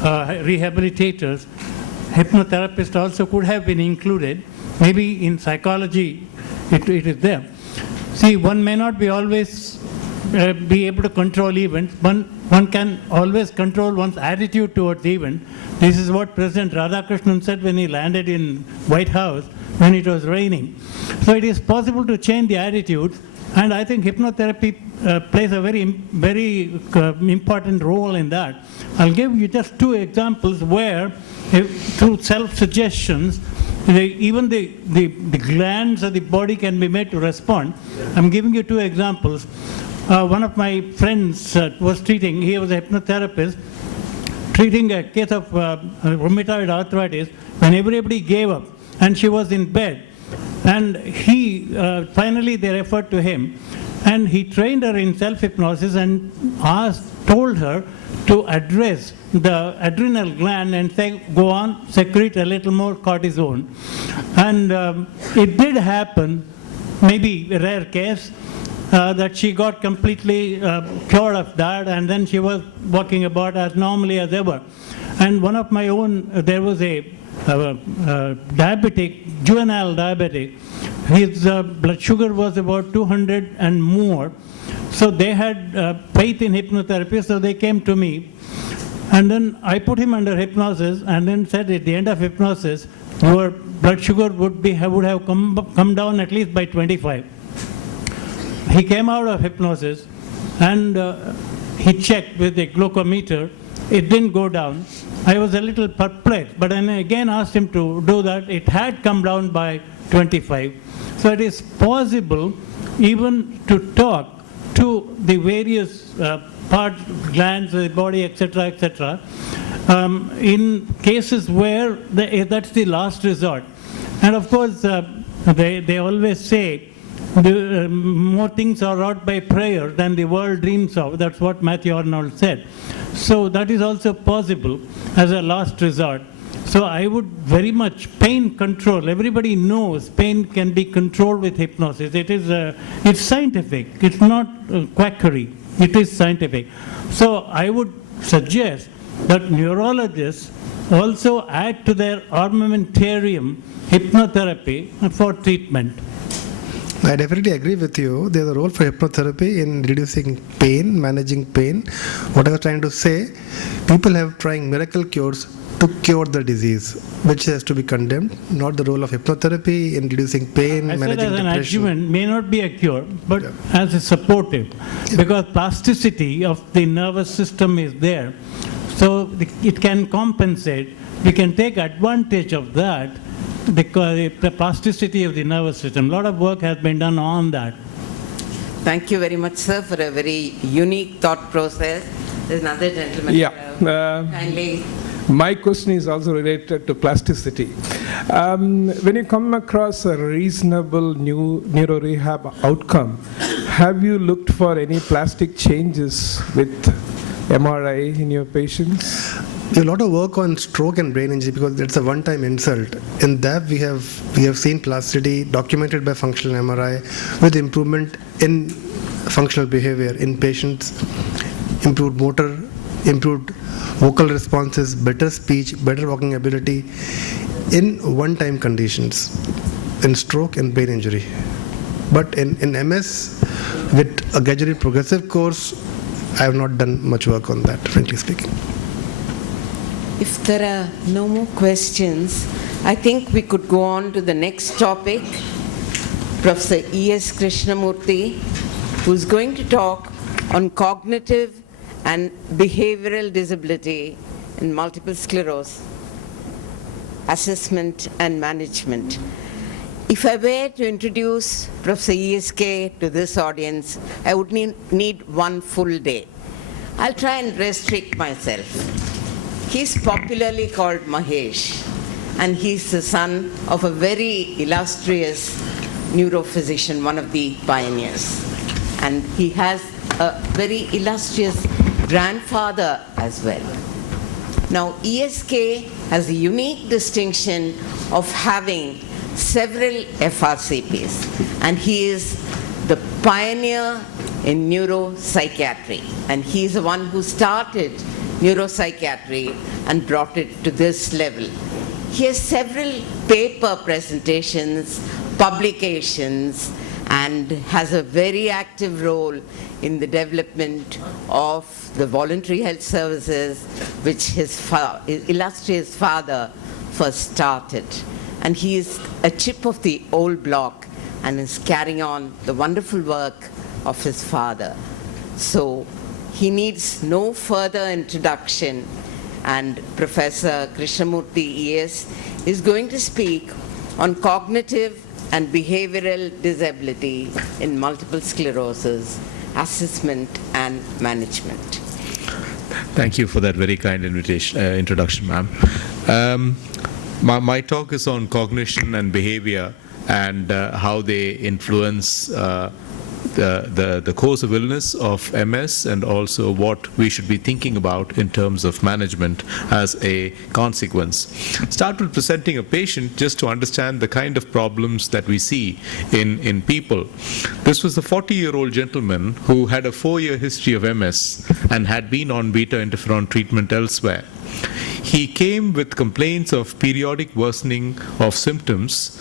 rehabilitators, hypnotherapists also could have been included. Maybe in psychology it is there. See, one may not be always be able to control events. One can always control one's attitude towards the event. This is what President Radhakrishnan said when he landed in White House when it was raining. So it is possible to change the attitude, and I think hypnotherapy plays a very important role in that. I'll give you just two examples where, through self-suggestions, even the glands of the body can be made to respond. I'm giving you two examples. One of my friends was treating, he was a hypnotherapist, treating a case of rheumatoid arthritis when everybody gave up and she was in bed. And finally they referred to him, and he trained her in self-hypnosis and told her to address the adrenal gland and say, go on, secrete a little more cortisone. And it did happen, maybe a rare case, that she got completely cured of that, and then she was walking about as normally as ever. And one of my own, there was a diabetic, juvenile diabetic. His blood sugar was about 200 and more. So they had faith in hypnotherapy, so they came to me. And then I put him under hypnosis and then said at the end of hypnosis, your blood sugar would have come down at least by 25. He came out of hypnosis and he checked with the glucometer. It didn't go down. I was a little perplexed, but then I again asked him to do that. It had come down by 25. So it is possible even to talk to the various parts, glands of the body, etc., in cases where that's the last resort. And of course, they always say, more things are wrought by prayer than the world dreams of. That's what Matthew Arnold said. So that is also possible as a last resort. So I would very much, pain control, everybody knows pain can be controlled with hypnosis. It's scientific, it's not quackery, it is scientific. So I would suggest that neurologists also add to their armamentarium hypnotherapy for treatment. I definitely agree with you. There's a role for hypnotherapy in reducing pain, managing pain. What I was trying to say, people have trying miracle cures to cure the disease, which has to be condemned, not the role of hypnotherapy in reducing pain, managing depression. I said as an adjuvant may not be a cure, but as a supportive, because plasticity of the nervous system is there. So it can compensate. We can take advantage of that, because the plasticity of the nervous system. A lot of work has been done on that. Thank you very much, sir, for a very unique thought process. There's another gentleman. Kindly. My question is also related to plasticity. When you come across a reasonable new neuro-rehab outcome, have you looked for any plastic changes with MRI in your patients? A lot of work on stroke and brain injury, because it's a one-time insult. In that we have seen plasticity documented by functional MRI with improvement in functional behavior in patients, improved motor, improved vocal responses, better speech, better walking ability in one-time conditions, in stroke and brain injury. But in MS, with a gradually progressive course, I have not done much work on that, frankly speaking. If there are no more questions, I think we could go on to the next topic. Professor E.S. Krishnamoorthy, who's going to talk on cognitive and behavioral disability in multiple sclerosis, assessment and management. If I were to introduce Professor E.S.K. to this audience, I would need one full day. I'll try and restrict myself. He's popularly called Mahesh, and he's the son of a very illustrious neurophysician, one of the pioneers. And he has a very illustrious grandfather as well. Now, ESK has a unique distinction of having several FRCPs, and he is the pioneer in neuropsychiatry, and he is the one who started neuropsychiatry and brought it to this level. He has several paper presentations, publications, and has a very active role in the development of the voluntary health services, which his illustrious father first started. And he is a chip of the old block and is carrying on the wonderful work of his father. So he needs no further introduction, and Professor Krishnamoorthy ES is going to speak on cognitive and behavioral disability in multiple sclerosis, assessment and management. Thank you for that very kind introduction, ma'am. My talk is on cognition and behavior and how they influence the course of illness of MS, and also what we should be thinking about in terms of management as a consequence. Start with presenting a patient just to understand the kind of problems that we see in people. This was a 40-year-old gentleman who had a 4-year history of MS and had been on beta interferon treatment elsewhere. He came with complaints of periodic worsening of symptoms.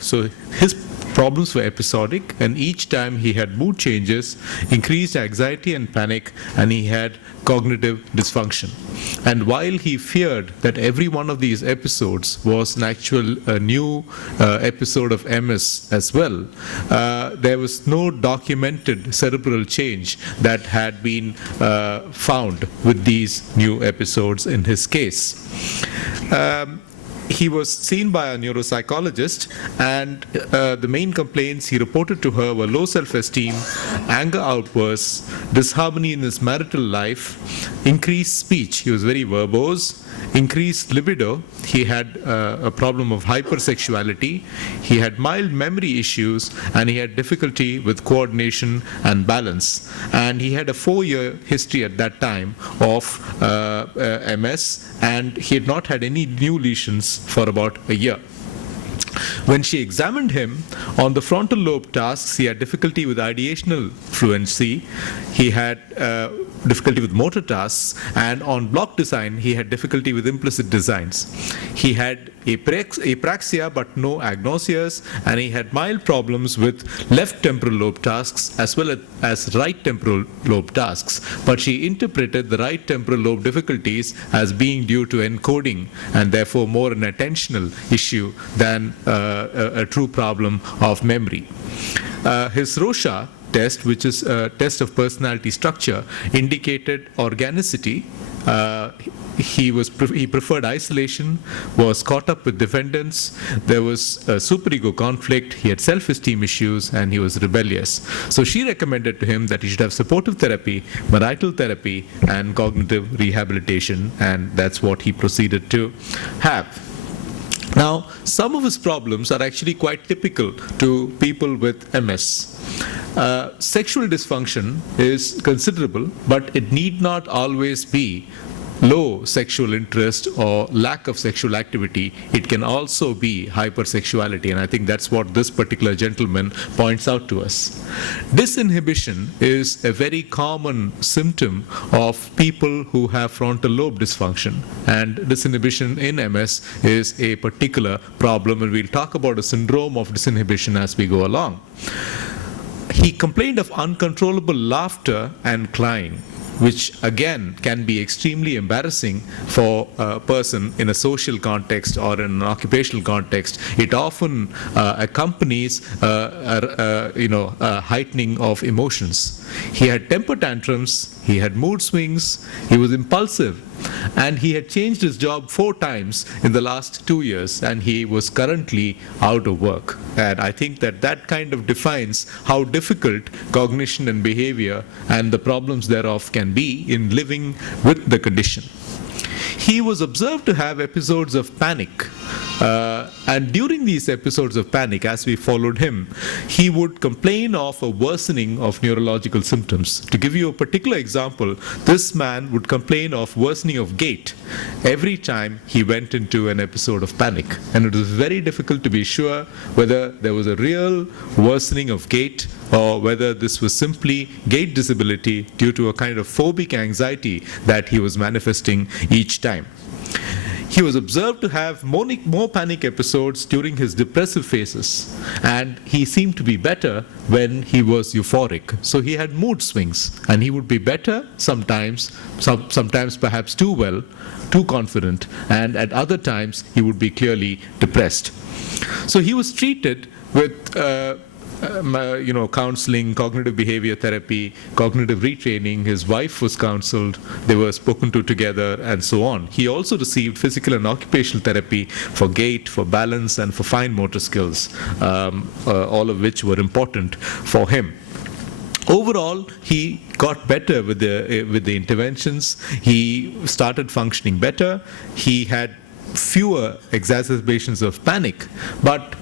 So his problems were episodic, and each time he had mood changes, increased anxiety and panic, and he had cognitive dysfunction. And while he feared that every one of these episodes was an actual new episode of MS as well, there was no documented cerebral change that had been found with these new episodes in his case. He was seen by a neuropsychologist, and the main complaints he reported to her were low self-esteem, anger outbursts, disharmony in his marital life, increased speech. He was very verbose, increased libido. He had a problem of hypersexuality. He had mild memory issues, and he had difficulty with coordination and balance. And he had a 4-year history at that time of MS, and he had not had any new lesions for about a year. When she examined him on the frontal lobe tasks, he had difficulty with ideational fluency, he had difficulty with motor tasks, and on block design, he had difficulty with implicit designs. He had apraxia but no agnosias, and he had mild problems with left temporal lobe tasks as well as right temporal lobe tasks. But she interpreted the right temporal lobe difficulties as being due to encoding, and therefore more an attentional issue than a true problem of memory. His Rorschach test, which is a test of personality structure, indicated organicity. He preferred isolation, was caught up with defendants, there was a superego conflict, he had self-esteem issues, and he was rebellious. So she recommended to him that he should have supportive therapy, marital therapy, and cognitive rehabilitation, and that's what he proceeded to have. Now, some of his problems are actually quite typical to people with MS. Sexual dysfunction is considerable, but it need not always be low sexual interest or lack of sexual activity. It can also be hypersexuality, and I think that's what this particular gentleman points out to us. Disinhibition is a very common symptom of people who have frontal lobe dysfunction, and disinhibition in MS is a particular problem, and we'll talk about a syndrome of disinhibition as we go along. He complained of uncontrollable laughter and crying, which again can be extremely embarrassing for a person in a social context or in an occupational context. It often accompanies a heightening of emotions. He had temper tantrums, he had mood swings, he was impulsive, and he had changed his job 4 times in the last 2 years, and he was currently out of work. And I think that kind of defines how difficult cognition and behavior and the problems thereof can be in living with the condition. He was observed to have episodes of panic And during these episodes of panic, as we followed him, he would complain of a worsening of neurological symptoms. To give you a particular example, this man would complain of worsening of gait every time he went into an episode of panic. And it was very difficult to be sure whether there was a real worsening of gait or whether this was simply gait disability due to a kind of phobic anxiety that he was manifesting each time. He was observed to have more panic episodes during his depressive phases, and he seemed to be better when he was euphoric. So he had mood swings, and he would be better sometimes, sometimes perhaps too well, too confident, and at other times he would be clearly depressed. So he was treated with counseling, cognitive behavior therapy, cognitive retraining. His wife was counseled, they were spoken to together, and so on. He also received physical and occupational therapy for gait, for balance, and for fine motor skills, all of which were important for him. Overall, he got better with the interventions. He started functioning better. He had fewer exacerbations of panic, but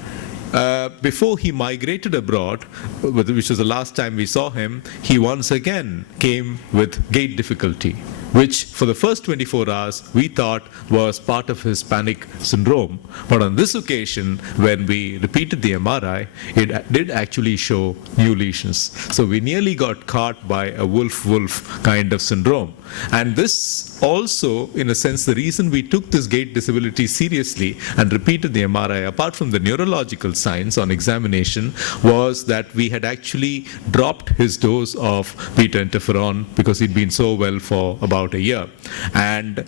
before he migrated abroad, which was the last time we saw him, he once again came with gait difficulty, which for the first 24 hours we thought was part of his panic syndrome. But on this occasion, when we repeated the MRI, it did actually show new lesions. So we nearly got caught by a wolf-wolf kind of syndrome. And this also, in a sense, the reason we took this gait disability seriously and repeated the MRI, apart from the neurological signs on examination, was that we had actually dropped his dose of beta interferon because he'd been so well for about a year. And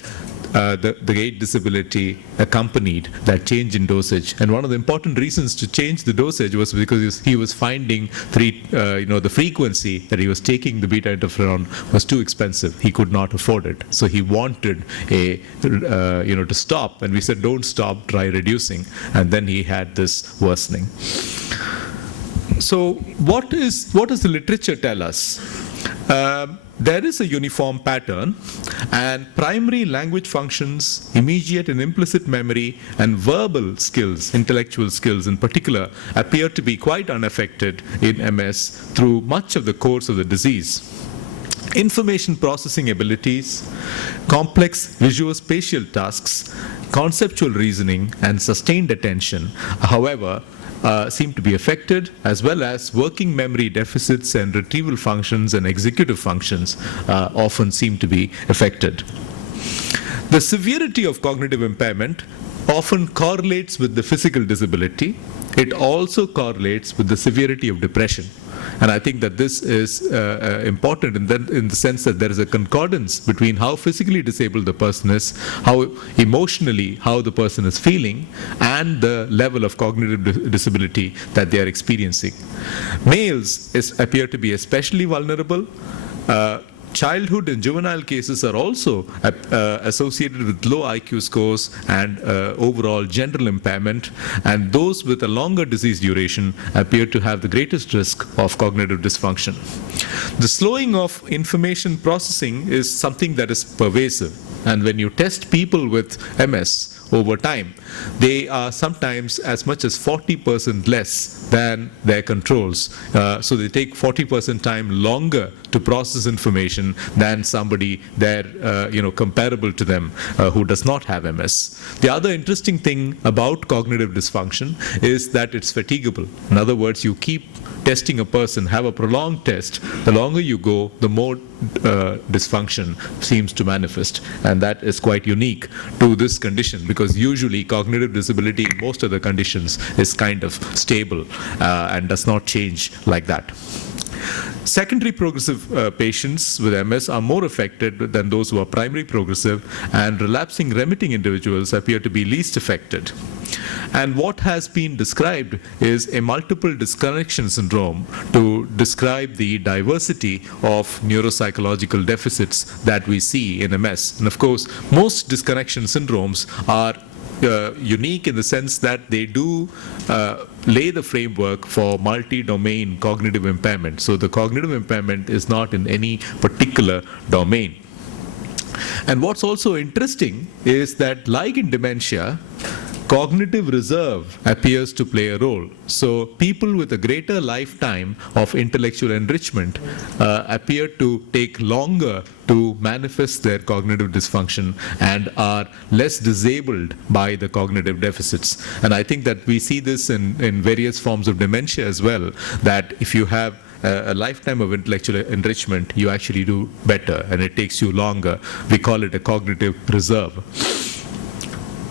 the gait disability accompanied that change in dosage. And one of the important reasons to change the dosage was because he was finding the frequency that he was taking the beta interferon was too expensive. He could not afford it. So he wanted to stop. And we said, don't stop, try reducing. And then he had this worsening. So what does the literature tell us? There is a uniform pattern, and primary language functions, immediate and implicit memory, and verbal skills, intellectual skills in particular, appear to be quite unaffected in MS through much of the course of the disease. Information processing abilities, complex visuospatial tasks, conceptual reasoning, and sustained attention, however, seem to be affected, as well as working memory deficits and retrieval functions and executive functions often seem to be affected. The severity of cognitive impairment often correlates with the physical disability. It also correlates with the severity of depression. And I think that this is important in the sense that there is a concordance between how physically disabled the person is, how the person is feeling, and the level of cognitive disability that they are experiencing. Males appear to be especially vulnerable. Childhood and juvenile cases are also associated with low IQ scores and overall general impairment, and those with a longer disease duration appear to have the greatest risk of cognitive dysfunction. The slowing of information processing is something that is pervasive, and when you test people with MS over time, they are sometimes as much as 40% less than their controls. So they take 40% time longer to process information than somebody there, comparable to them who does not have MS. The other interesting thing about cognitive dysfunction is that it's fatigable. In other words, you keep testing a person, have a prolonged test, the longer you go, the more dysfunction seems to manifest. And that is quite unique to this condition, because usually cognitive disability in most of the conditions is kind of stable and does not change like that. Secondary progressive patients with MS are more affected than those who are primary progressive, and relapsing remitting individuals appear to be least affected. And what has been described is a multiple disconnection syndrome to describe the diversity of neuropsychological deficits that we see in MS. And of course, most disconnection syndromes are unique in the sense that they do lay the framework for multi-domain cognitive impairment. So the cognitive impairment is not in any particular domain. And what's also interesting is that, like in dementia, cognitive reserve appears to play a role. So people with a greater lifetime of intellectual enrichment appear to take longer to manifest their cognitive dysfunction and are less disabled by the cognitive deficits. And I think that we see this in various forms of dementia as well, that if you have a lifetime of intellectual enrichment, you actually do better and it takes you longer. We call it a cognitive reserve.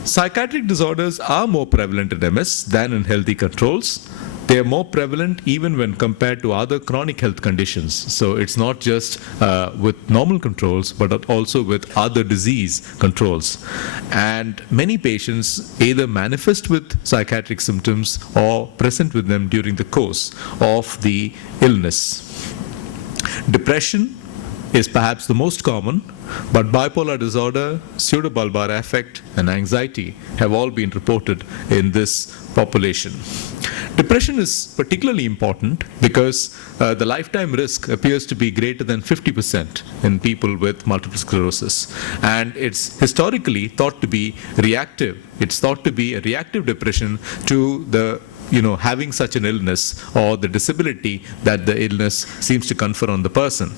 Psychiatric disorders are more prevalent in MS than in healthy controls. They are more prevalent even when compared to other chronic health conditions. So it's not just with normal controls, but also with other disease controls. And many patients either manifest with psychiatric symptoms or present with them during the course of the illness. Depression is perhaps the most common, but bipolar disorder, pseudobulbar affect, and anxiety have all been reported in this population. Depression is particularly important because the lifetime risk appears to be greater than 50% in people with multiple sclerosis. And it's historically thought to be reactive. It's thought to be a reactive depression to the having such an illness or the disability that the illness seems to confer on the person.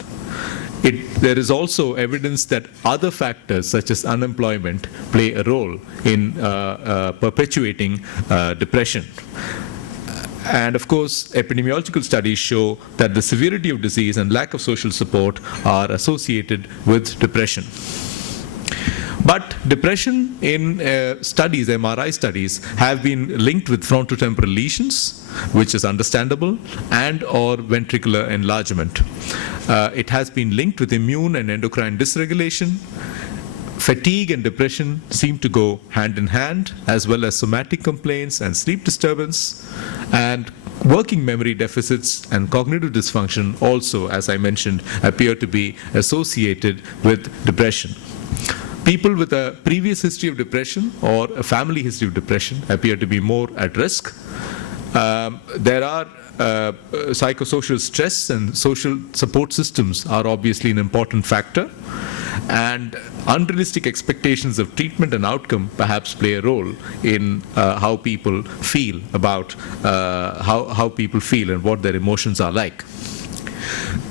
There is also evidence that other factors such as unemployment play a role in perpetuating depression. And of course, epidemiological studies show that the severity of disease and lack of social support are associated with depression. But depression in studies, MRI studies, have been linked with frontotemporal lesions, which is understandable, and or ventricular enlargement. It has been linked with immune and endocrine dysregulation. Fatigue and depression seem to go hand in hand, as well as somatic complaints and sleep disturbance. And working memory deficits and cognitive dysfunction also, as I mentioned, appear to be associated with depression. People with a previous history of depression or a family history of depression appear to be more at risk. There are psychosocial stress, and social support systems are obviously an important factor. And unrealistic expectations of treatment and outcome perhaps play a role in how people feel about how people feel and what their emotions are like.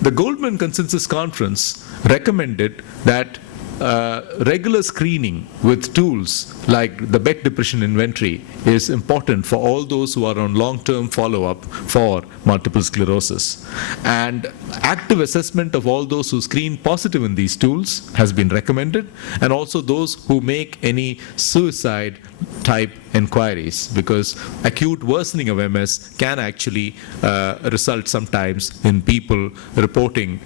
The Goldman Consensus Conference recommended that regular screening with tools like the Beck Depression Inventory is important for all those who are on long-term follow-up for multiple sclerosis. And active assessment of all those who screen positive in these tools has been recommended, and also those who make any suicide type inquiries, because acute worsening of MS can actually result sometimes in people reporting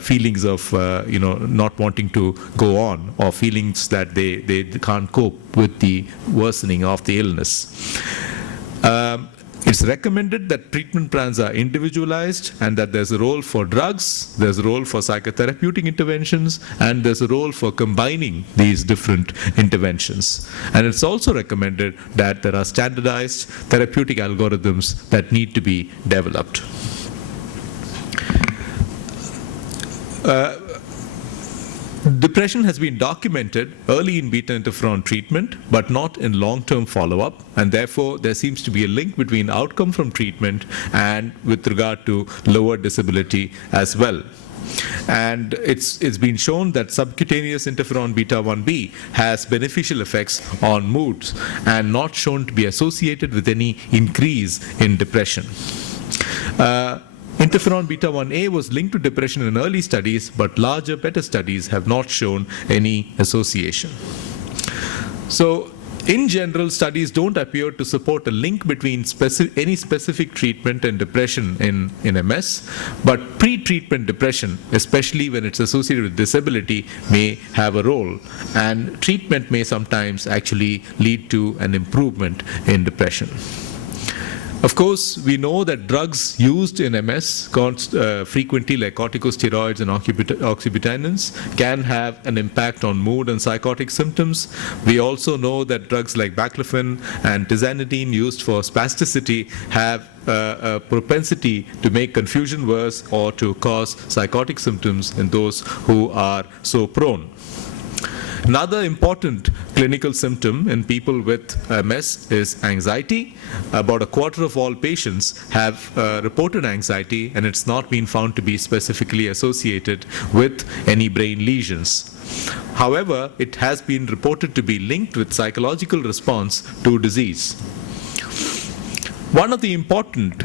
feelings of not wanting to go on, or feelings that they can't cope with the worsening of the illness. It's recommended that treatment plans are individualized, and that there's a role for drugs, there's a role for psychotherapeutic interventions, and there's a role for combining these different interventions. And it's also recommended that there are standardized therapeutic algorithms that need to be developed. Depression has been documented early in beta interferon treatment, but not in long-term follow-up, and therefore there seems to be a link between outcome from treatment and with regard to lower disability as well. And it's been shown that subcutaneous interferon beta 1b has beneficial effects on moods and not shown to be associated with any increase in depression. Interferon beta 1a was linked to depression in early studies, but larger beta studies have not shown any association. So, in general, studies don't appear to support a link between any specific treatment and depression in MS, but pre-treatment depression, especially when it's associated with disability, may have a role, and treatment may sometimes actually lead to an improvement in depression. Of course, we know that drugs used in MS, frequently like corticosteroids and oxybutynin, can have an impact on mood and psychotic symptoms. We also know that drugs like baclofen and tizanidine used for spasticity have a propensity to make confusion worse or to cause psychotic symptoms in those who are so prone. Another important clinical symptom in people with MS is anxiety. About a quarter of all patients have reported anxiety, and it's not been found to be specifically associated with any brain lesions. However, it has been reported to be linked with psychological response to disease. One of the important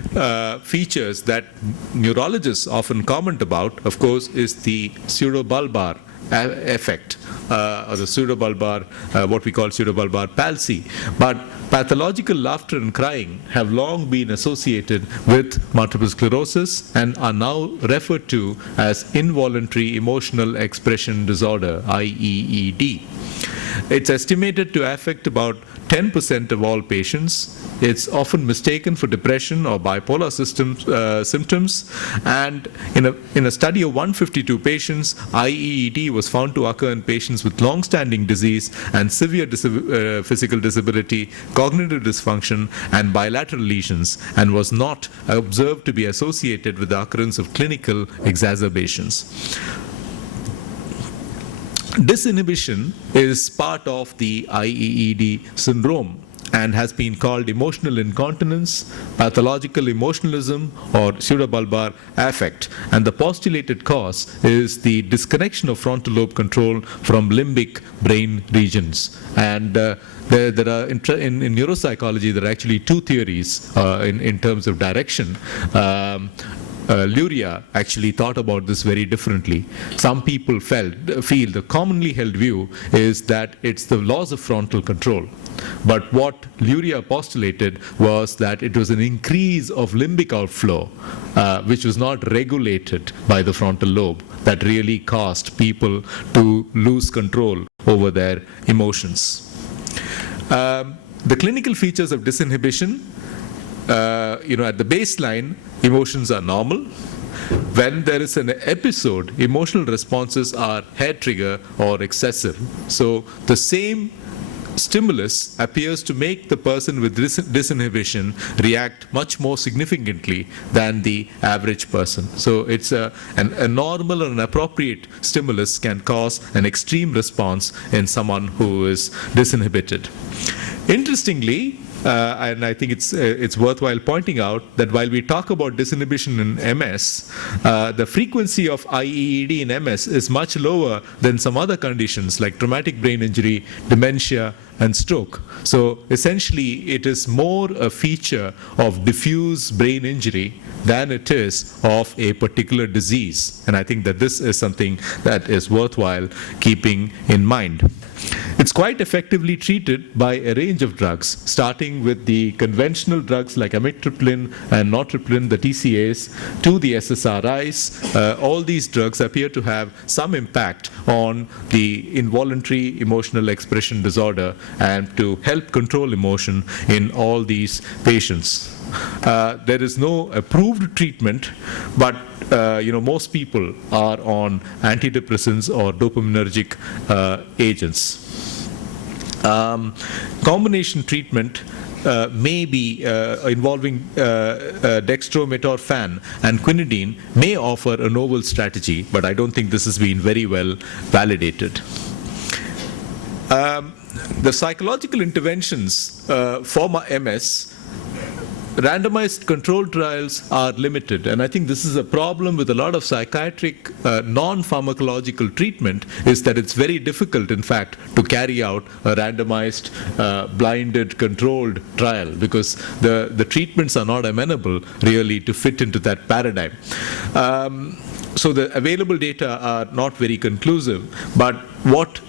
features that neurologists often comment about, of course, is the pseudobulbar effect, or the pseudobulbar, what we call pseudobulbar palsy. But pathological laughter and crying have long been associated with multiple sclerosis and are now referred to as involuntary emotional expression disorder, IEED. It's estimated to affect about 10% of all patients. It's often mistaken for depression or bipolar symptoms. And in a study of 152 patients, IEED was found to occur in patients with long-standing disease and severe physical disability, cognitive dysfunction, and bilateral lesions, and was not observed to be associated with the occurrence of clinical exacerbations. Disinhibition is part of the IEED syndrome and has been called emotional incontinence, pathological emotionalism, or pseudobulbar affect. And the postulated cause is the disconnection of frontal lobe control from limbic brain regions. And there are in neuropsychology, there are actually two theories in terms of direction. Luria actually thought about this very differently. Some people feel the commonly held view is that it's the loss of frontal control. But what Luria postulated was that it was an increase of limbic outflow, which was not regulated by the frontal lobe, that really caused people to lose control over their emotions. The clinical features of disinhibition, at the baseline, emotions are normal. When there is an episode, emotional responses are hair trigger or excessive. So the same stimulus appears to make the person with disinhibition react much more significantly than the average person. So it's a normal or an appropriate stimulus can cause an extreme response in someone who is disinhibited. Interestingly, and I think it's worthwhile pointing out that while we talk about disinhibition in MS, the frequency of IEED in MS is much lower than some other conditions like traumatic brain injury, dementia, and stroke. So essentially, it is more a feature of diffuse brain injury than it is of a particular disease. And I think that this is something that is worthwhile keeping in mind. It's quite effectively treated by a range of drugs, starting with the conventional drugs like amitriptyline and nortriptyline, the TCAs, to the SSRIs. All these drugs appear to have some impact on the involuntary emotional expression disorder and to help control emotion in all these patients. There is no approved treatment, but most people are on antidepressants or dopaminergic agents. Combination treatment may be involving dextromethorphan and quinidine may offer a novel strategy, but I don't think this has been very well validated. The psychological interventions for MS, randomized controlled trials are limited, and I think this is a problem with a lot of psychiatric non-pharmacological treatment, is that it's very difficult, in fact, to carry out a randomized, blinded, controlled trial because the treatments are not amenable really to fit into that paradigm. So the available data are not very conclusive, but what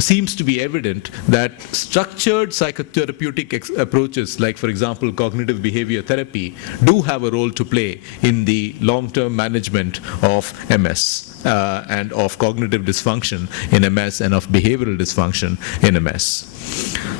seems to be evident that structured psychotherapeutic approaches, like for example cognitive behavior therapy, do have a role to play in the long-term management of MS and of cognitive dysfunction in MS and of behavioral dysfunction in MS.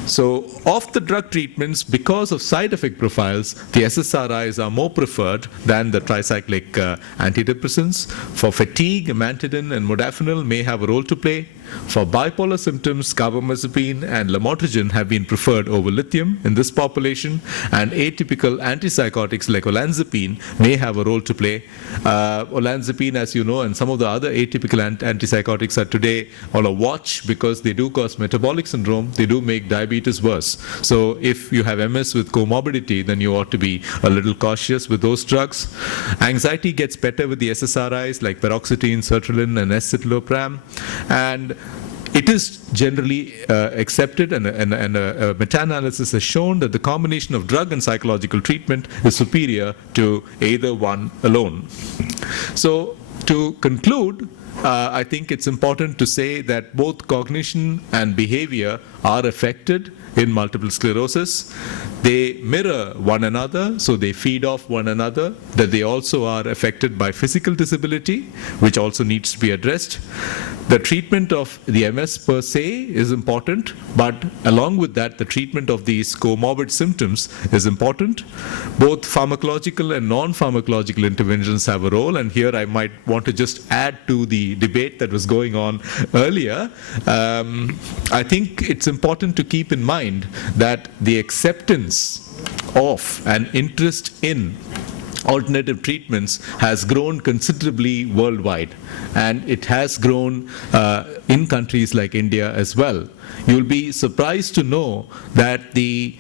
So of the drug treatments, because of side effect profiles, the SSRIs are more preferred than the tricyclic antidepressants. For fatigue, amantadine and modafinil may have a role to play. For bipolar symptoms, carbamazepine and lamotrigine have been preferred over lithium in this population, and atypical antipsychotics like olanzapine may have a role to play. Olanzapine, as you know, and some of the other atypical antipsychotics are today on a watch because they do cause metabolic syndrome, they do make diabetes worse. So if you have MS with comorbidity, then you ought to be a little cautious with those drugs. Anxiety gets better with the SSRIs like paroxetine, sertraline, and escitalopram. And it is generally accepted, and a meta-analysis has shown that the combination of drug and psychological treatment is superior to either one alone. So to conclude, I think it's important to say that both cognition and behavior are affected in multiple sclerosis. They mirror one another, so they feed off one another, that they also are affected by physical disability, which also needs to be addressed. The treatment of the MS per se is important, but along with that, the treatment of these comorbid symptoms is important. Both pharmacological and non-pharmacological interventions have a role, and here I might want to just add to the debate that was going on earlier. I think it's important to keep in mind that the acceptance of and interest in alternative treatments has grown considerably worldwide, and it has grown in countries like India as well. You'll be surprised to know that the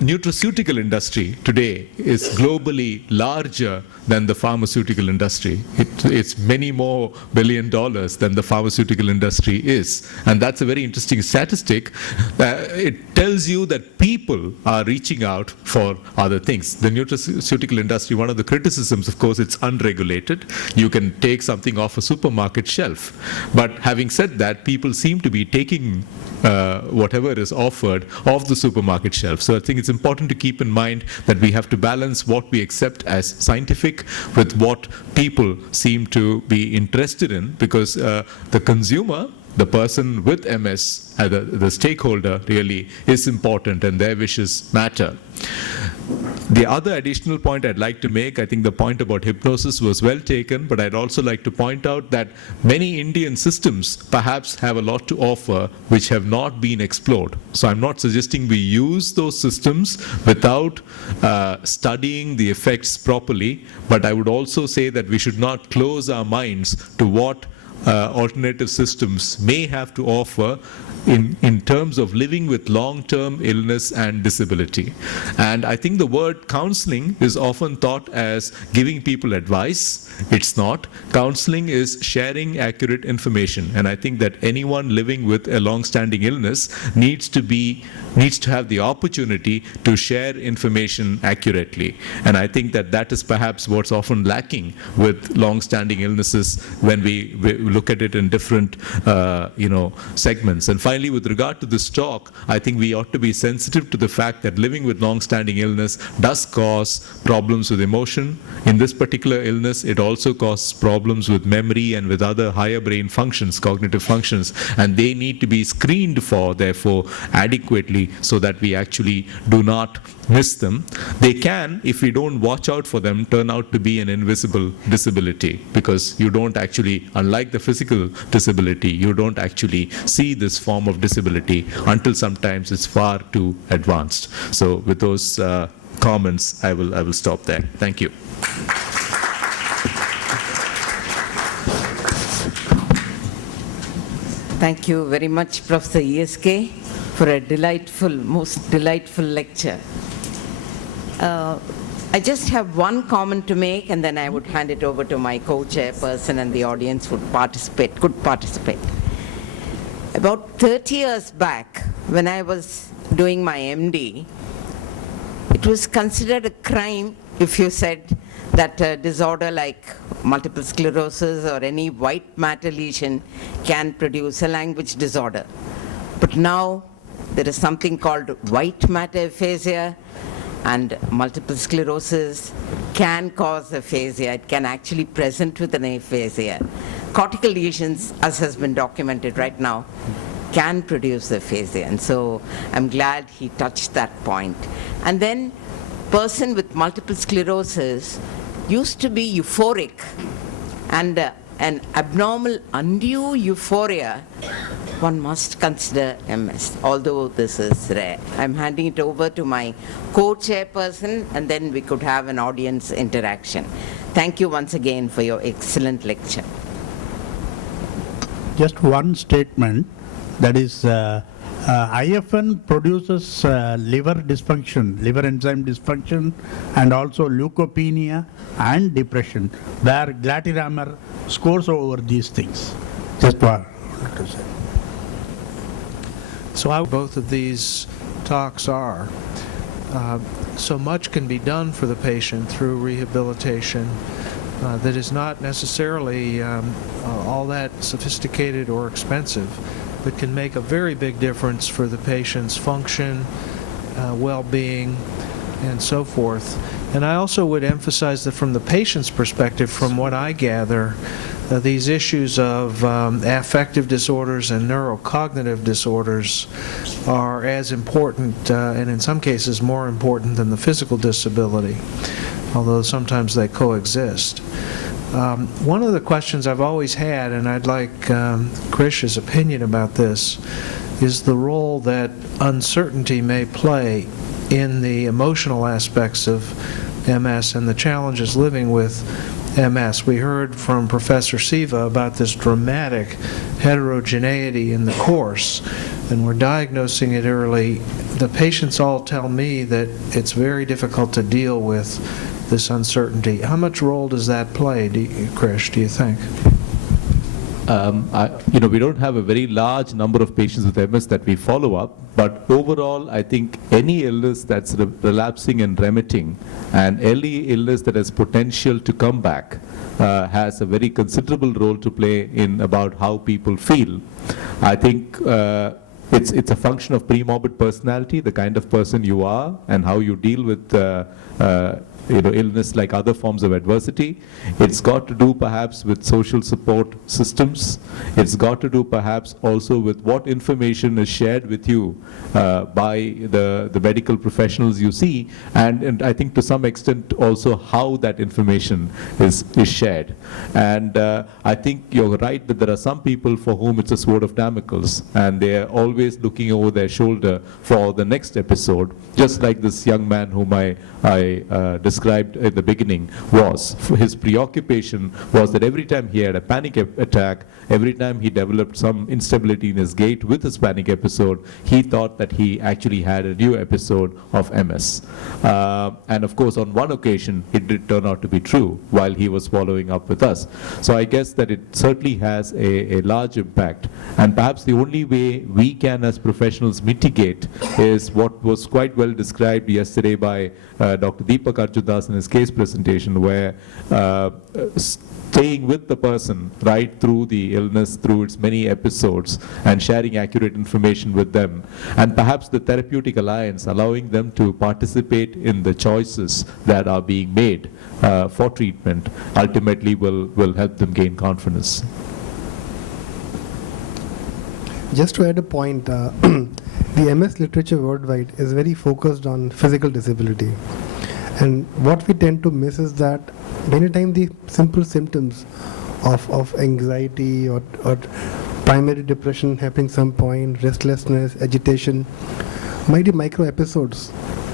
nutraceutical industry today is globally larger than the pharmaceutical industry. It's many more $1 billion than the pharmaceutical industry is. And that's a very interesting statistic. It tells you that people are reaching out for other things. The nutraceutical industry, one of the criticisms, of course, it's unregulated. You can take something off a supermarket shelf. But having said that, people seem to be taking whatever is offered off the supermarket shelf. So I think it's important to keep in mind that we have to balance what we accept as scientific with what people seem to be interested in, because the consumer, the person with MS, the stakeholder really is important, and their wishes matter. The other additional point I'd like to make, I think the point about hypnosis was well taken, but I'd also like to point out that many Indian systems perhaps have a lot to offer which have not been explored. So I'm not suggesting we use those systems without studying the effects properly, but I would also say that we should not close our minds to what alternative systems may have to offer in terms of living with long-term illness and disability. And I think the word counseling is often thought as giving people advice. It's not. Counseling is sharing accurate information. And I think that anyone living with a long-standing illness needs to have the opportunity to share information accurately. And I think that that is perhaps what's often lacking with long-standing illnesses when we look at it in different segments. And finally, with regard to this talk, I think we ought to be sensitive to the fact that living with long-standing illness does cause problems with emotion. In this particular illness, it also causes problems with memory and with other higher brain functions, cognitive functions, and they need to be screened for, therefore, adequately so that we actually do not miss them. They can, if we don't watch out for them, turn out to be an invisible disability, because you don't actually, unlike the physical disability, you don't actually see this form of disability until sometimes it's far too advanced. So with those comments, I will stop there. Thank you. Thank you very much, Professor ESK, for a most delightful lecture. I just have one comment to make, and then I would hand it over to my co-chairperson, and the audience could participate. About 30 years back, when I was doing my MD, it was considered a crime if you said that a disorder like multiple sclerosis or any white matter lesion can produce a language disorder. But now there is something called white matter aphasia, and multiple sclerosis can cause aphasia. It can actually present with an aphasia. Cortical lesions, as has been documented right now, can produce aphasia. And so I'm glad he touched that point. And then person with multiple sclerosis used to be euphoric and an abnormal undue euphoria, one must consider MS, although this is rare. I'm handing it over to my co-chairperson, and then we could have an audience interaction. Thank you once again for your excellent lecture. Just one statement, that is IFN produces liver dysfunction, liver enzyme dysfunction, and also leukopenia and depression, where glatiramar scores over these things. Just one. So how both of these talks are. So much can be done for the patient through rehabilitation that is not necessarily all that sophisticated or expensive, but can make a very big difference for the patient's function, well-being, and so forth. And I also would emphasize that from the patient's perspective, from what I gather, these issues of affective disorders and neurocognitive disorders are as important, and in some cases more important than the physical disability, although sometimes they coexist. One of the questions I've always had, and I'd like Krish's opinion about this, is the role that uncertainty may play in the emotional aspects of MS and the challenges living with MS. We heard from Professor Siva about this dramatic heterogeneity in the course, and we're diagnosing it early. The patients all tell me that it's very difficult to deal with this uncertainty. How much role does that play, Krish, do you think? We don't have a very large number of patients with MS that we follow up, but overall, I think any illness that's relapsing and remitting, and early illness that has potential to come back, has a very considerable role to play in about how people feel. I think it's a function of pre-morbid personality, the kind of person you are, and how you deal with illness like other forms of adversity. It's got to do perhaps with social support systems. It's got to do perhaps also with what information is shared with you by the medical professionals you see, and I think to some extent also how that information is shared. And I think you're right that there are some people for whom it's a sword of Damocles, and they're always looking over their shoulder for the next episode, just like this young man whom I described in the beginning was. His preoccupation was that every time he had a panic attack, every time he developed some instability in his gait with his panic episode, he thought that he actually had a new episode of MS. And of course, on one occasion, it did turn out to be true while he was following up with us. So I guess that it certainly has a large impact. And perhaps the only way we can as professionals mitigate is what was quite well described yesterday by Dr. Deepak Arjudas in his case presentation, where staying with the person right through the illness, through its many episodes, and sharing accurate information with them, and perhaps the therapeutic alliance allowing them to participate in the choices that are being made for treatment, ultimately will help them gain confidence. Just to add a point, the MS literature worldwide is very focused on physical disability. And what we tend to miss is that many times the simple symptoms of anxiety or primary depression happening some point, restlessness, agitation, might be micro episodes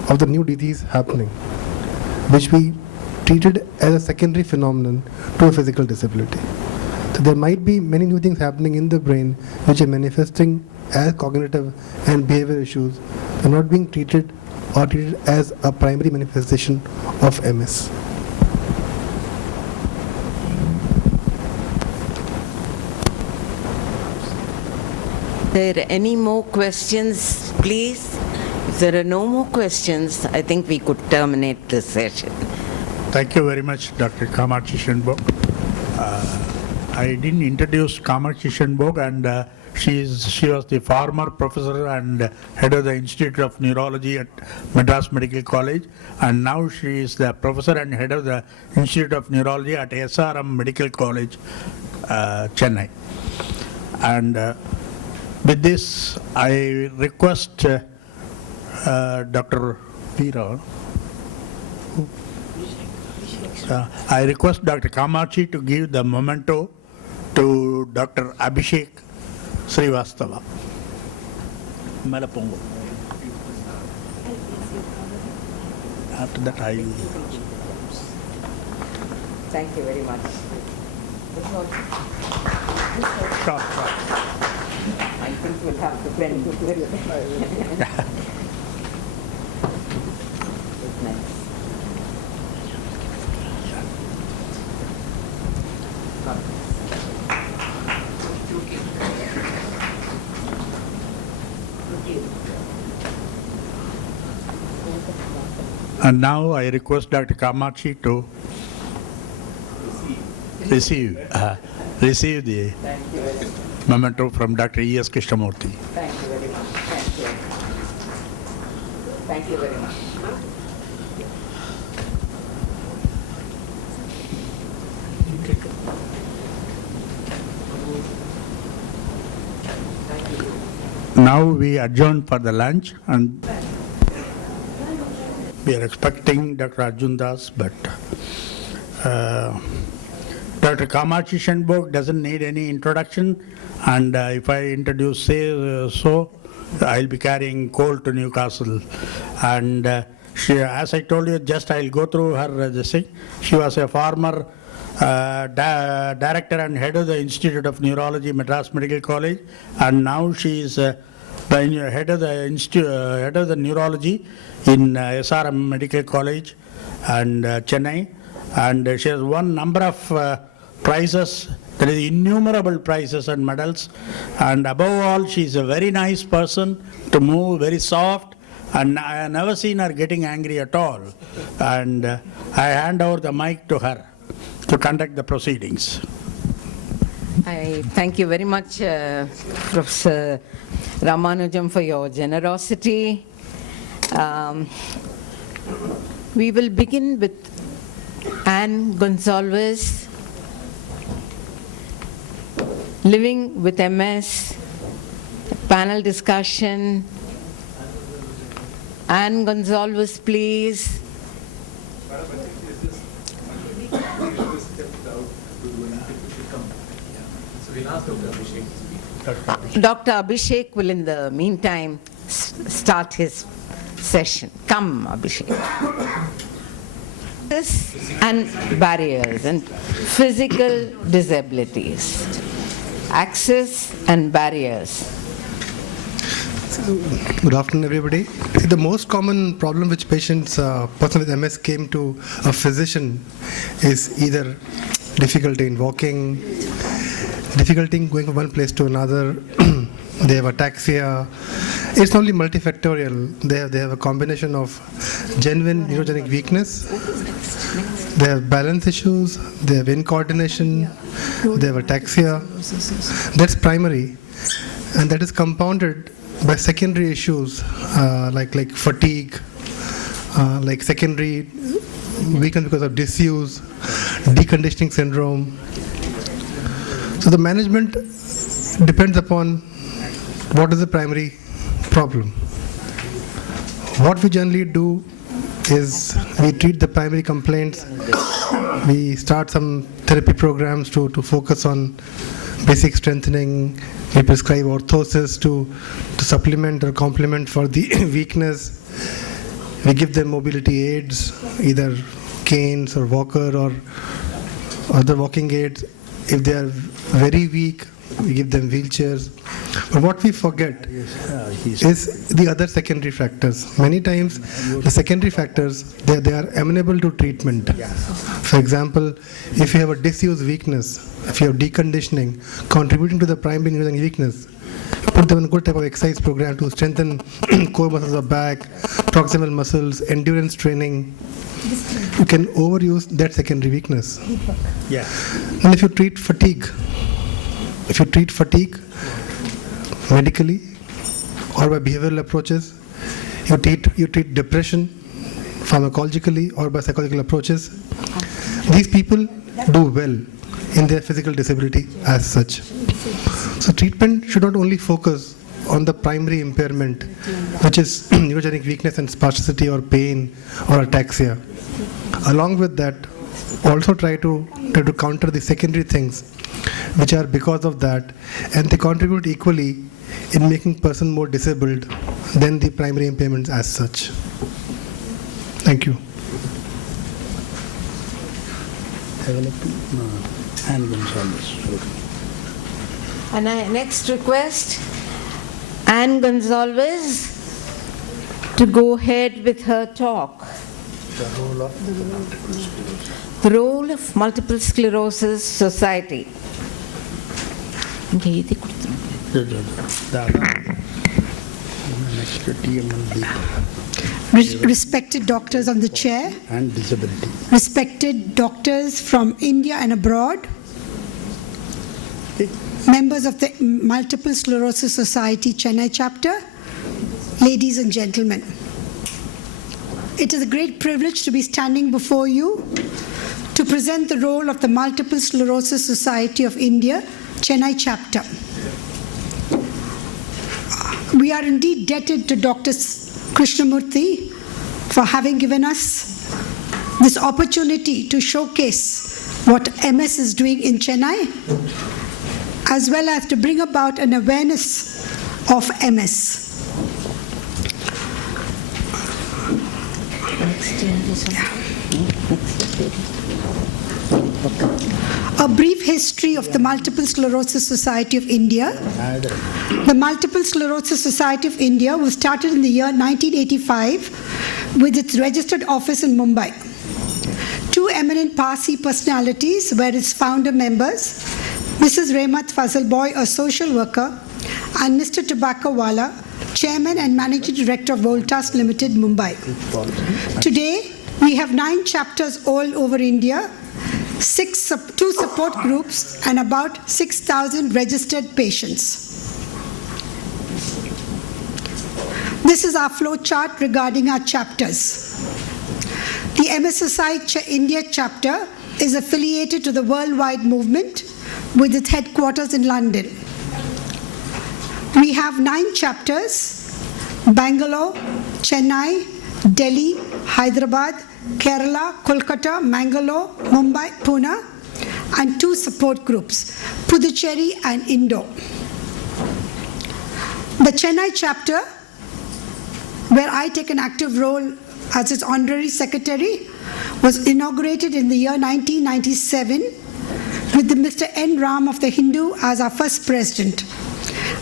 of the new disease happening, which we treated as a secondary phenomenon to a physical disability. So there might be many new things happening in the brain which are manifesting as cognitive and behavior issues and not being treated or treated as a primary manifestation of MS. Are there any more questions, please? If there are no more questions, I think we could terminate this session. Thank you very much, Dr. Kamakshi Shenbog. I didn't introduce Kamakshi Shenbog, and she was the former professor and head of the Institute of Neurology at Madras Medical College, and now she is the professor and head of the Institute of Neurology at SRM Medical College, Chennai. And with this, I request Dr. Veera. I request Dr. Kamakshi to give the memento to Dr. Abhishek Srivastava. Malapongo. After that, I will. Thank you very much. Short. I think we'll have to bend a little bit. Nice. And now I request Dr. Kamachi to receive the memento from Dr. E.S. Krishnamoorthy. Thank you very much. Thank you. Thank you very much. Now we adjourn for the lunch, and we are expecting Dr. Arjun Das, but Dr. Kamachi Shenbog doesn't need any introduction, and if I introduce so, I'll be carrying coal to Newcastle. And she, as I told you, just I'll go through her this thing. She was a former director and head of the Institute of Neurology, Madras Medical College, and now she is the head of the neurology in SRM Medical College and Chennai, and she has won number of prizes. There is innumerable prizes and medals, and above all, she is a very nice person to move, very soft, and I have never seen her getting angry at all. And I hand over the mic to her to conduct the proceedings. I thank you very much, Professor Ramanujam, for your generosity. We will begin with Anne Gonsalves, living with MS, panel discussion. Anne Gonsalves, please. Dr. Abhishek will in the meantime start his session. Come, Abhishek. And barriers and physical disabilities. Access and barriers. Good afternoon, everybody. See, the most common problem which patients, person with MS came to a physician is either difficulty in walking, difficulty in going from one place to another. They have ataxia. It's only multifactorial. They have a combination of genuine neurogenic weakness. They have balance issues. They have incoordination. They have ataxia. That's primary, and that is compounded by secondary issues like fatigue, like secondary weakness because of disuse, deconditioning syndrome. So the management depends upon what is the primary problem. What we generally do is we treat the primary complaints. We start some therapy programs to focus on basic strengthening. We prescribe orthosis to supplement or complement for the weakness. We give them mobility aids, either canes or walker or other walking aids. If they are very weak, we give them wheelchairs. But what we forget is the other secondary factors. Many times, the secondary factors, they are amenable to treatment. For example, if you have a disuse weakness, if you have deconditioning contributing to the primary neurogenic weakness, put them in a good type of exercise program to strengthen core muscles of back, proximal muscles, endurance training. You can overuse that secondary weakness. Yeah. And if you treat fatigue medically or by behavioral approaches, you treat depression pharmacologically or by psychological approaches, these people do well in their physical disability as such. So treatment should not only focus on the primary impairment, which is neurogenic weakness and spasticity or pain or ataxia. Along with that, also try to counter the secondary things which are because of that, and they contribute equally in making person more disabled than the primary impairments as such. Thank you. And I next request Anne Gonzalez to go ahead with her talk. The role of multiple sclerosis society. Respected doctors on the chair, And disability. respected doctors from India and abroad, members of the Multiple Sclerosis Society Chennai chapter, ladies and gentlemen. It is a great privilege to be standing before you to present the role of the Multiple Sclerosis Society of India Chennai chapter. We are indeed indebted to Dr. Krishnamoorthy for having given us this opportunity to showcase what MS is doing in Chennai, as well as to bring about an awareness of MS. A brief history of the Multiple Sclerosis Society of India. The Multiple Sclerosis Society of India was started in the year 1985 with its registered office in Mumbai. Two eminent Parsi personalities were its founder members, Mrs. Rehmat Fazalboy, a social worker, and Mr. Tobacco Wala, Chairman and Managing Director of Voltas Limited, Mumbai. Today, we have 9 chapters all over India, 2 support groups, and about 6,000 registered patients. This is our flow chart regarding our chapters. The MSSI India chapter is affiliated to the worldwide movement with its headquarters in London. We have 9 chapters: Bangalore, Chennai, Delhi, Hyderabad, Kerala, Kolkata, Mangalore, Mumbai, Pune, and 2 support groups, Puducherry and Indore. The Chennai chapter, where I take an active role as its honorary secretary, was inaugurated in the year 1997 with Mr. N. Ram of the Hindu as our first president,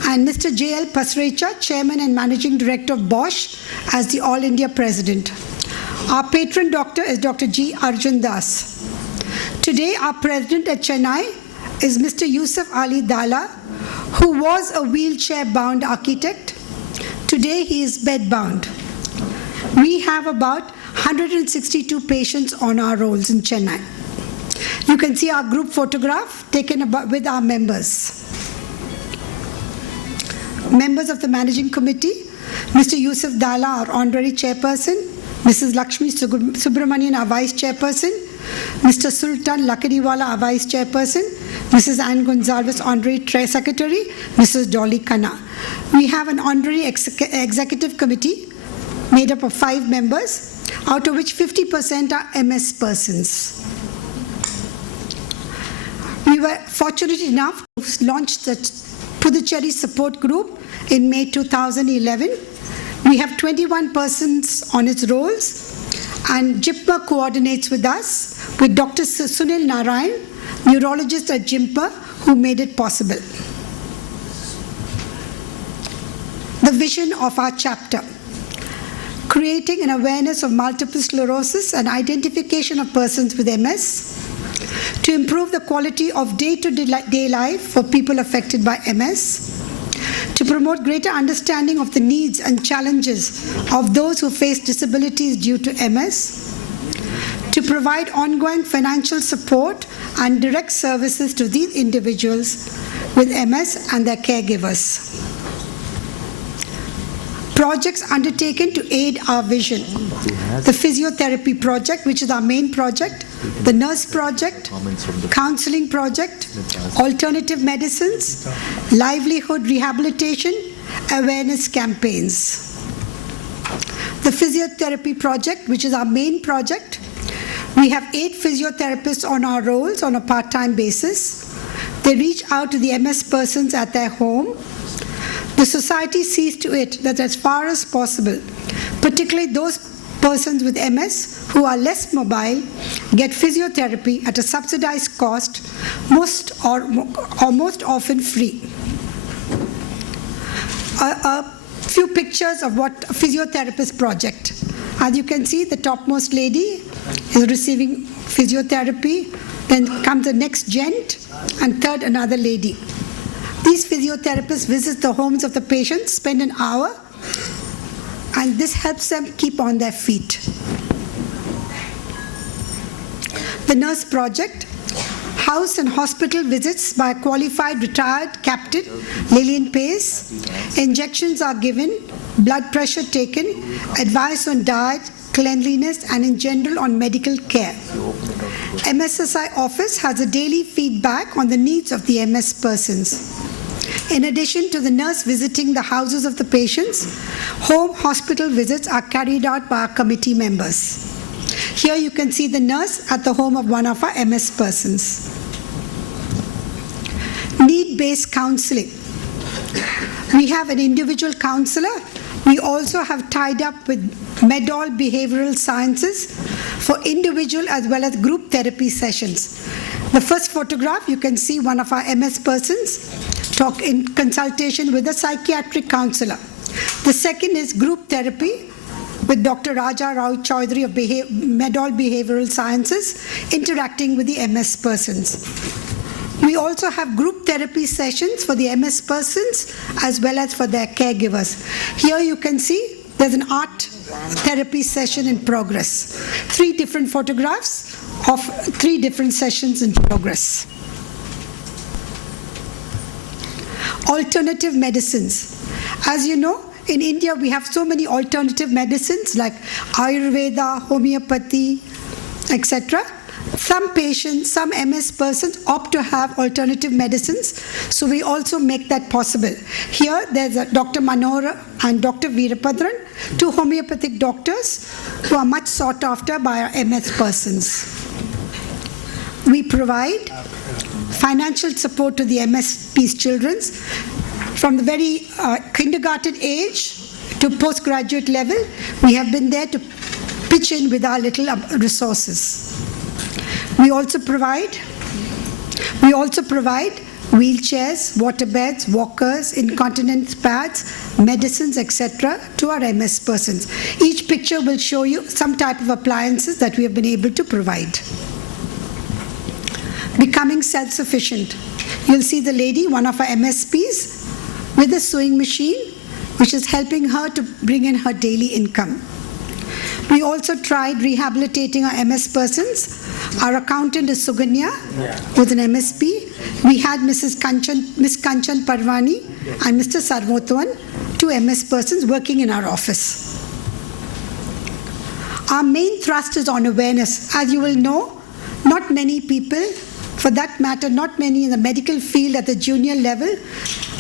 and Mr. J.L. Pasrecha, Chairman and Managing Director of Bosch, as the All India President. Our patron doctor is Dr. G. Arjun Das. Today, our president at Chennai is Mr. Yusuf Ali Dala, who was a wheelchair-bound architect. Today, he is bed-bound. We have about 162 patients on our rolls in Chennai. You can see our group photograph taken with our members. Members of the managing committee: Mr. Yusuf Dala, our honorary chairperson; Mrs. Lakshmi Subramanian, our vice chairperson; Mr. Sultan Lakadiwala, our vice chairperson; Mrs. Anne Gonzalez, honorary secretary; Mrs. Dolly Khanna. We have an honorary executive committee made up of 5 members, out of which 50% are MS persons. We were fortunate enough to launch the Puducherry support group in May 2011. We have 21 persons on its rolls, and JIPMA coordinates with us with Dr. Sunil Narayan, neurologist at JIPMA, who made it possible. The vision of our chapter: creating an awareness of multiple sclerosis and identification of persons with MS, to improve the quality of day-to-day life for people affected by MS, to promote greater understanding of the needs and challenges of those who face disabilities due to MS, to provide ongoing financial support and direct services to these individuals with MS and their caregivers. Projects undertaken to aid our vision: the physiotherapy project, which is our main project; the nurse project; counseling project; alternative medicines; livelihood rehabilitation; awareness campaigns. The physiotherapy project, which is our main project, We have 8 physiotherapists on our rolls on a part-time basis. They reach out to the MS persons at their home. The society sees to it that as far as possible, particularly those persons with MS who are less mobile, get physiotherapy at a subsidized cost, most often free. A few pictures of what a physiotherapist project. As you can see, the topmost lady is receiving physiotherapy, then comes the next gent, and third another lady. These physiotherapists visit the homes of the patients, spend an hour, and this helps them keep on their feet. The nurse project, house and hospital visits by a qualified retired captain, Lillian Pace. Injections are given, blood pressure taken, advice on diet, cleanliness, and in general on medical care. MSSI office has a daily feedback on the needs of the MS persons. In addition to the nurse visiting the houses of the patients, home hospital visits are carried out by our committee members. Here you can see the nurse at the home of one of our MS persons. Need-based counseling. We have an individual counselor. We also have tied up with Medall Behavioral Sciences for individual as well as group therapy sessions. The first photograph, you can see one of our MS persons talk in consultation with a psychiatric counselor. The second is group therapy with Dr. Raja Rao Chaudhary of Medall Behavioral Sciences interacting with the MS persons. We also have group therapy sessions for the MS persons as well as for their caregivers. Here you can see there's an art therapy session in progress. 3 different photographs of 3 different sessions in progress. Alternative medicines. As you know, in India we have so many alternative medicines like Ayurveda, homeopathy, etc. Some patients, some MS persons opt to have alternative medicines, so we also make that possible. Here there's Dr. Manohar and Dr. Veerapadran, 2 homeopathic doctors who are much sought after by our MS persons. We provide financial support to the MSP's children from the very kindergarten age to postgraduate level. We have been there to pitch in with our little resources. We also provide wheelchairs, waterbeds, walkers, incontinence pads, medicines, etc. to our MS persons. Each picture will show you some type of appliances that we have been able to provide. Becoming self-sufficient. You'll see the lady, one of our MSPs, with a sewing machine, which is helping her to bring in her daily income. We also tried rehabilitating our MS persons. Our accountant is Suganya, with an MSP. We had Miss Kanchan Parvani and Mr. Sarvotwan, 2 MS persons working in our office. Our main thrust is on awareness. As you will know, not many people, for that matter, not many in the medical field at the junior level,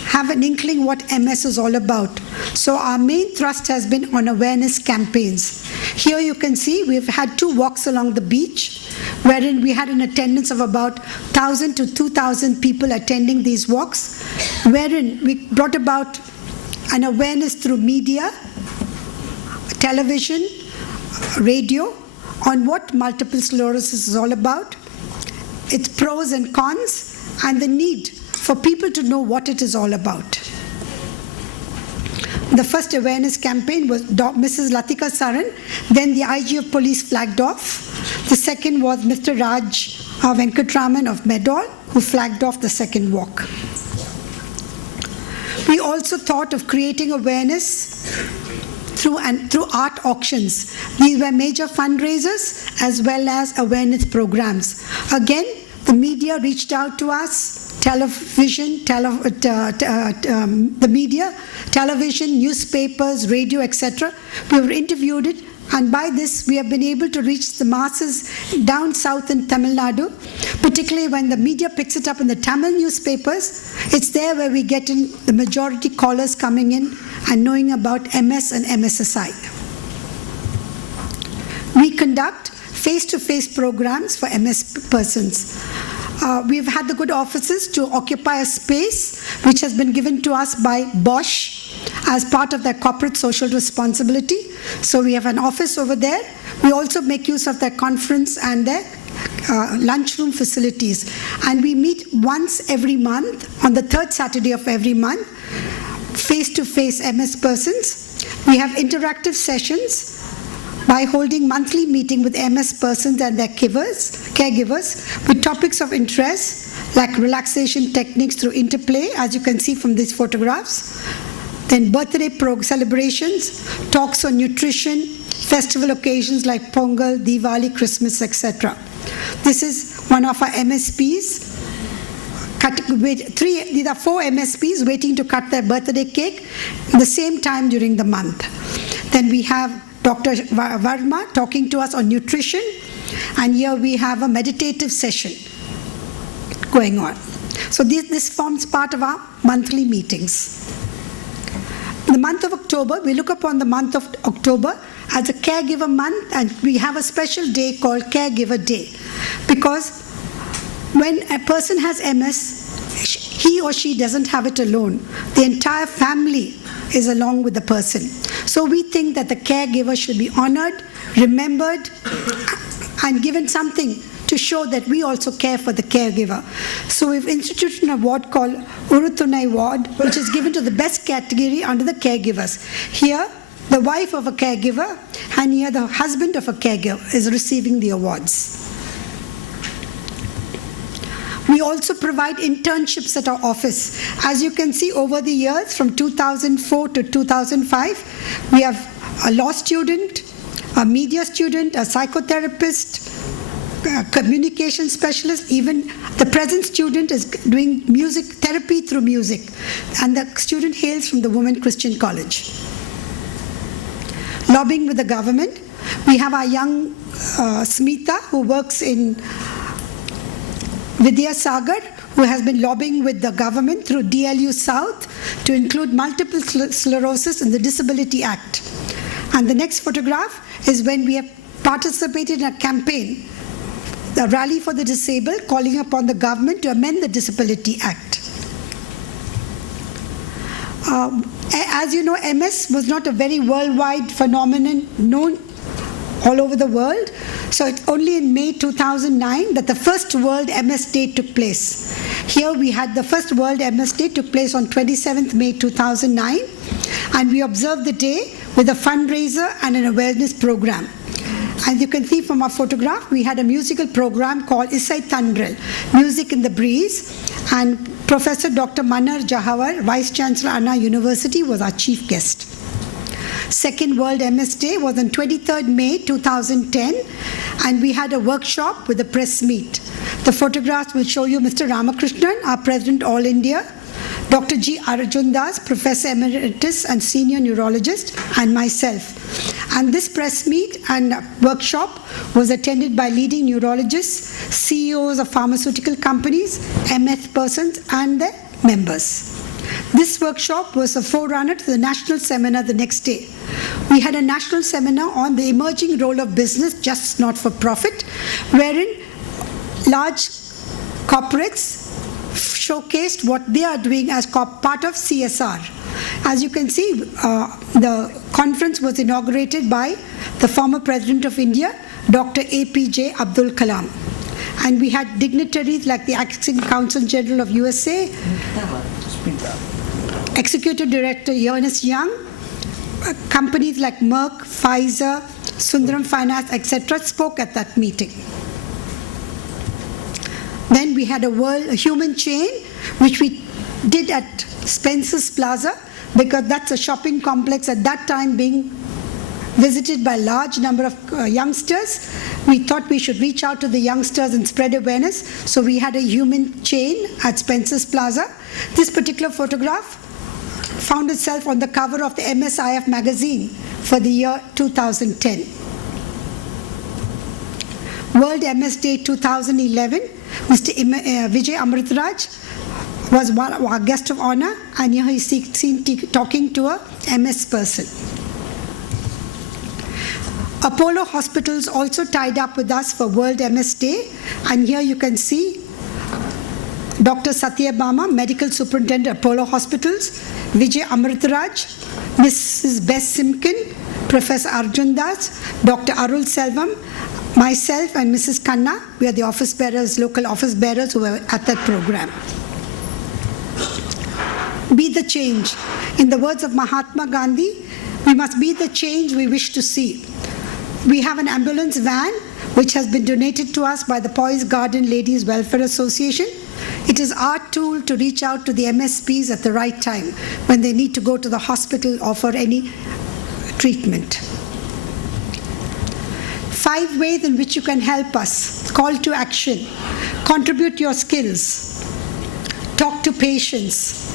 have an inkling what MS is all about. So our main thrust has been on awareness campaigns. Here you can see we've had 2 walks along the beach, wherein we had an attendance of about 1,000 to 2,000 people attending these walks, wherein we brought about an awareness through media, television, radio, on what multiple sclerosis is all about, its pros and cons, and the need for people to know what it is all about. The first awareness campaign was Mrs. Latika Saran, then the IG of police flagged off. The second was Mr. Raj Venkatraman of Medall, who flagged off the second walk. We also thought of creating awareness through art auctions. These were major fundraisers as well as awareness programs. Again, the media reached out to us, television, the media, television, newspapers, radio, etc. We were interviewed, and by this we have been able to reach the masses down south in Tamil Nadu, particularly when the media picks it up in the Tamil newspapers. It's there where we get in the majority callers coming in and knowing about MS and MSSI. We conduct face-to-face programs for MS persons. We've had the good offices to occupy a space which has been given to us by Bosch as part of their corporate social responsibility. So we have an office over there. We also make use of their conference and their lunchroom facilities. And we meet once every month, on the third Saturday of every month, face-to-face MS persons. We have interactive sessions by holding monthly meeting with MS persons and their caregivers with topics of interest like relaxation techniques through interplay, as you can see from these photographs. Then birthday celebrations, talks on nutrition, festival occasions like Pongal, Diwali, Christmas, etc. This is one of our MSPs. These are 4 MSPs waiting to cut their birthday cake at the same time during the month. Then we have Dr. Varma talking to us on nutrition, and here we have a meditative session going on. So this forms part of our monthly meetings. In the month of October, we look upon the month of October as a caregiver month, and we have a special day called Caregiver Day, because when a person has MS, he or she doesn't have it alone. The entire family is along with the person. So we think that the caregiver should be honored, remembered, and given something to show that we also care for the caregiver. So we've instituted an award called Uruthunai Award, which is given to the best category under the caregivers. Here, the wife of a caregiver, and here the husband of a caregiver is receiving the awards. We also provide internships at our office. As you can see, over the years, from 2004 to 2005, we have a law student, a media student, a psychotherapist, a communication specialist. Even the present student is doing music therapy through music, and the student hails from the Women Christian College. Lobbying with the government, we have our young Smita, who works in Vidya Sagar, who has been lobbying with the government through DLU South to include multiple sclerosis in the Disability Act. And the next photograph is when we have participated in a campaign, the Rally for the Disabled, calling upon the government to amend the Disability Act. As you know, MS was not a very worldwide phenomenon known all over the world. So it's only in May 2009 that the first World MS Day took place. Here we had the first World MS Day took place on 27th May 2009, and we observed the day with a fundraiser and an awareness program. As you can see from our photograph, we had a musical program called Isai Thandral, Music in the Breeze, and Professor Dr. Manar Jahawar, Vice Chancellor, Anna University, was our chief guest. Second World MS Day was on 23rd May 2010, and we had a workshop with a press meet. The photographs will show you Mr. Ramakrishnan, our President All India, Dr. G. Arjun Das, Professor Emeritus and Senior Neurologist, and myself. And this press meet and workshop was attended by leading neurologists, CEOs of pharmaceutical companies, MS persons, and their members. This workshop was a forerunner to the national seminar the next day. We had a national seminar on the emerging role of business, just not for profit, wherein large corporates showcased what they are doing as part of CSR. As you can see, the conference was inaugurated by the former President of India, Dr. APJ Abdul Kalam. And we had dignitaries like the Acting Counsel General of USA, Executive Director Ernst Young, companies like Merck, Pfizer, Sundaram Finance, etc. spoke at that meeting. Then we had a human chain, which we did at Spencer's Plaza, because that's a shopping complex at that time being visited by a large number of youngsters. We thought we should reach out to the youngsters and spread awareness, so we had a human chain at Spencer's Plaza. This particular photograph found itself on the cover of the MSIF magazine for the year 2010. World MS Day 2011, Mr. Vijay Amritraj was our guest of honor, and here he's seen talking to a MS person. Apollo Hospitals also tied up with us for World MS Day, and here you can see Dr. Satyabama, Medical Superintendent, Apollo Hospitals, Vijay Amritaraj, Mrs. Bess Simkin, Professor Arjun Das, Dr. Arul Selvam, myself and Mrs. Khanna. We are the office bearers, local office bearers who were at that program. Be the change. In the words of Mahatma Gandhi, we must be the change we wish to see. We have an ambulance van which has been donated to us by the Poise Garden Ladies Welfare Association. It is our tool to reach out to the MSPs at the right time when they need to go to the hospital or for any treatment. 5 ways in which you can help us. Call to action. Contribute your skills. Talk to patients.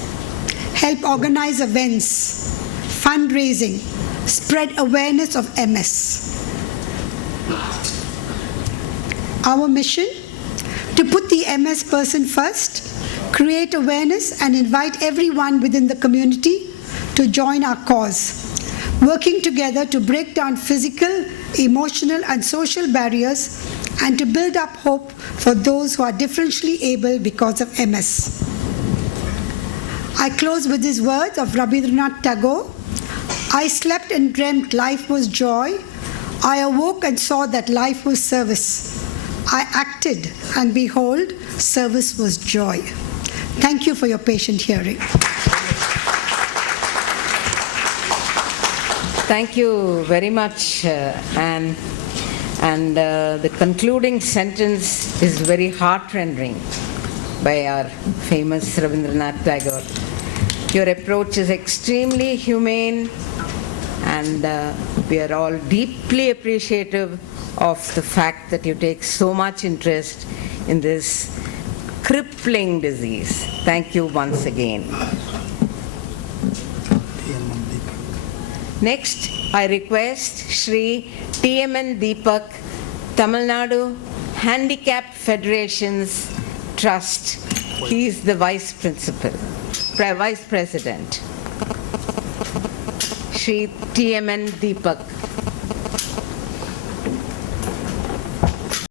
Help organize events. Fundraising. Spread awareness of MS. Our mission? To put the MS person first, create awareness and invite everyone within the community to join our cause. Working together to break down physical, emotional and social barriers and to build up hope for those who are differentially able because of MS. I close with these words of Rabindranath Tagore. I slept and dreamt life was joy. I awoke and saw that life was service. I acted and behold, service was joy. Thank you for your patient hearing. Thank you very much, Anne. And the concluding sentence is very heart-rending by our famous Rabindranath Tagore. Your approach is extremely humane, and we are all deeply appreciative of the fact that you take so much interest in this crippling disease. Thank you once again. Next, I request Shri TMN Deepak, Tamil Nadu Handicapped Federations Trust. He is the Vice President. Shri TMN Deepak.